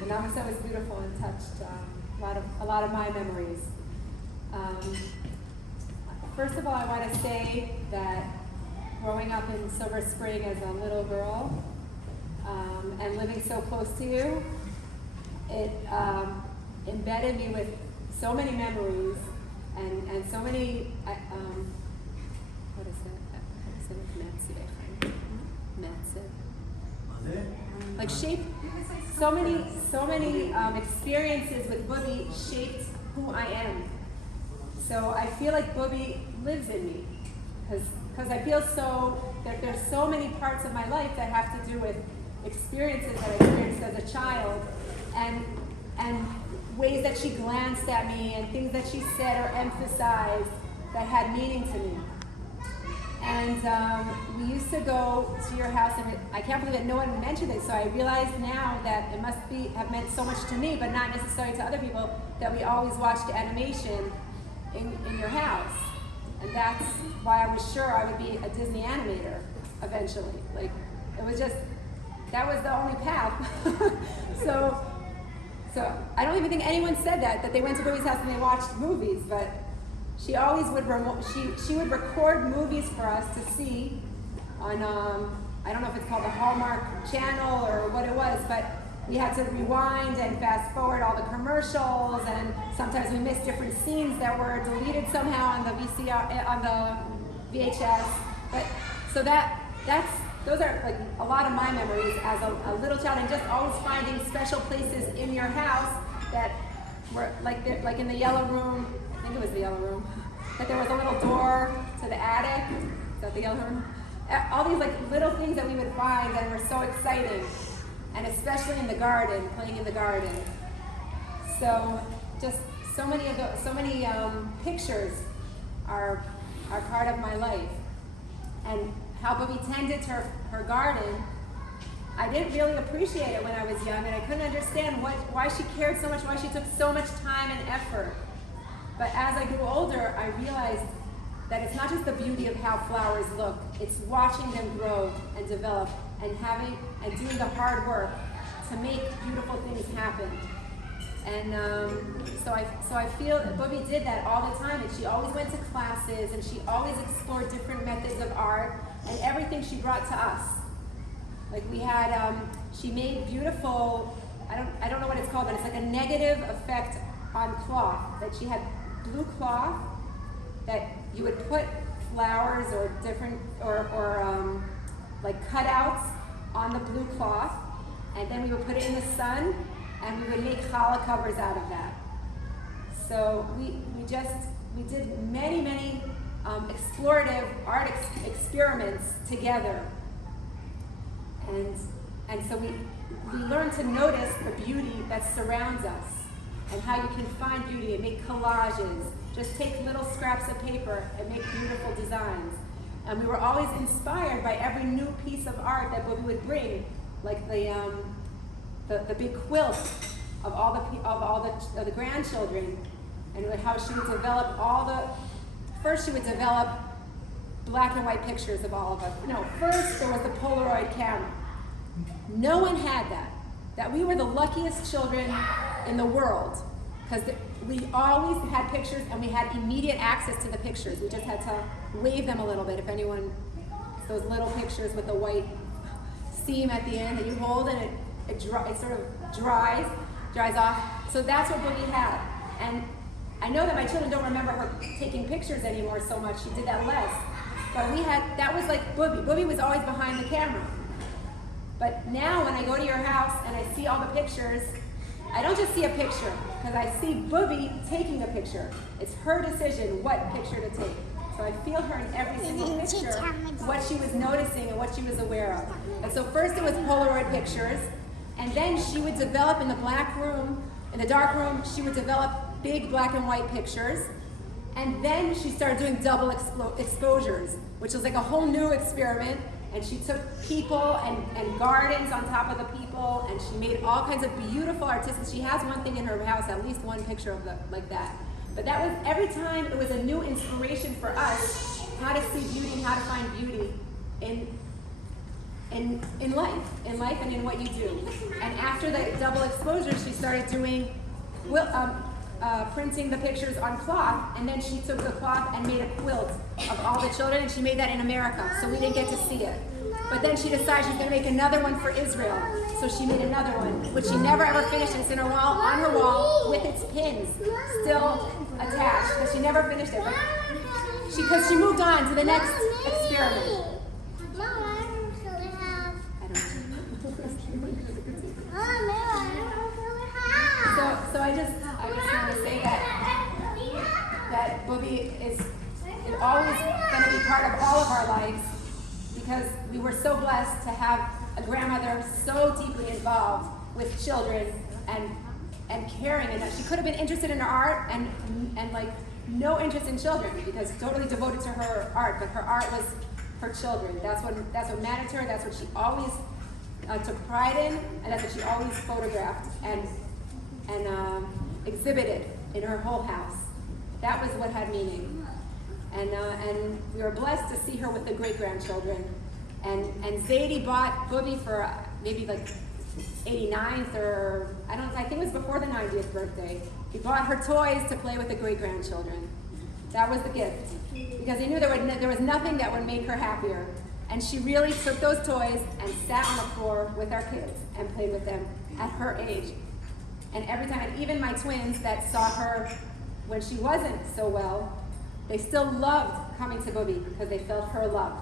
the namaste was beautiful and touched a lot of my memories. First of all, I want to say that growing up in Silver Spring as a little girl and living so close to you, it embedded me with so many memories and so many, what is that? Like shaped, so many experiences with Bubby shaped who I am. So I feel like Bubby lives in me, because I feel that there's so many parts of my life that have to do with experiences that I experienced as a child, and ways that she glanced at me, and things that she said or emphasized that had meaning to me. And we used to go to your house, and I can't believe that no one mentioned it, so I realize now that it must have meant so much to me, but not necessarily to other people, that we always watched animation in your house. And that's why I was sure I would be a Disney animator eventually. Like, it was just, that was the only path. So I don't even think anyone said that they went to Bobby's house and they watched movies, but she always would she would record movies for us to see on I don't know if it's called the Hallmark Channel or what it was, but we had to rewind and fast forward all the commercials, and sometimes we missed different scenes that were deleted somehow on the VHS. But so those are like a lot of my memories as a little child, and just always finding special places in your house that were like in the yellow room. I think it was the yellow room. But there was a little door to the attic. Is that the yellow room? All these like little things that we would find that were so exciting, and especially in the garden, playing in the garden. So just so many pictures are part of my life, and how Bobby tended to her garden. I didn't really appreciate it when I was young, and I couldn't understand why she cared so much, why she took so much time and effort. But as I grew older, I realized that it's not just the beauty of how flowers look, it's watching them grow and develop and doing the hard work to make beautiful things happen. And so I feel that Bobby did that all the time, and she always went to classes, and she always explored different methods of art, and everything she brought to us. Like we had, she made beautiful, I don't know what it's called, but it's like a negative effect on cloth, that she had blue cloth that you would put flowers or different, or like cutouts on the blue cloth, and then we would put it in the sun, and we would make challah covers out of that. So we did many explorative art experiments together, and so we learned to notice the beauty that surrounds us, and how you can find beauty and make collages. Just take little scraps of paper and make beautiful designs. And we were always inspired by every new piece of art that Bobby would bring, like the big quilt of all the grandchildren, and how she would develop first she would develop black and white pictures of all of us. No, first there was the Polaroid camera. No one had that. That we were the luckiest children in the world, because we always had pictures, and we had immediate access to the pictures. We just had to wave them a little bit. If anyone, those little pictures with the white seam at the end that you hold, and it sort of dries off. So that's what Bobby had. And I know that my children don't remember her taking pictures anymore so much. She did that less. But that was like Bobby. Bobby was always behind the camera. But now when I go to your house and I see all the pictures, I don't just see a picture, because I see Bobby taking a picture. It's her decision what picture to take. So I feel her in every single picture, what she was noticing and what she was aware of. And so first it was Polaroid pictures, and then she would develop in the dark room, she would develop big black and white pictures. And then she started doing double exposures, which was like a whole new experiment. And she took people and gardens on top of the people, and she made all kinds of beautiful artistic. She has one thing in her house, at least one picture of like that. But that was, every time it was a new inspiration for us, how to see beauty and how to find beauty in in life and in what you do. And after the double exposure, she started doing printing the pictures on cloth, and then she took the cloth and made a quilt of all the children, and she made that in America, so we didn't get to see it. But then she decided she's going to make another one for Israel, so she made another one, which she never ever finished. It's in her wall, on her wall, with its pins still attached, but she never finished it. Because she moved on to the next experiment. So I just want to say that Bobby is always going to be part of all of our lives, because we were so blessed to have a grandmother so deeply involved with children and caring, and that she could have been interested in her art and like no interest in children, because totally devoted to her art, but her art was her children. That's what mattered to her. That's what she always took pride in, and that's what she always photographed and exhibited in her whole house. That was what had meaning. And we were blessed to see her with the great-grandchildren. And Zadie bought Bobby for maybe like 89th, or I think it was before the 90th birthday. He bought her toys to play with the great-grandchildren. That was the gift, because he knew there was nothing that would make her happier. And she really took those toys and sat on the floor with our kids and played with them at her age. And every time, and even my twins that saw her when she wasn't so well, they still loved coming to Bobby because they felt her love.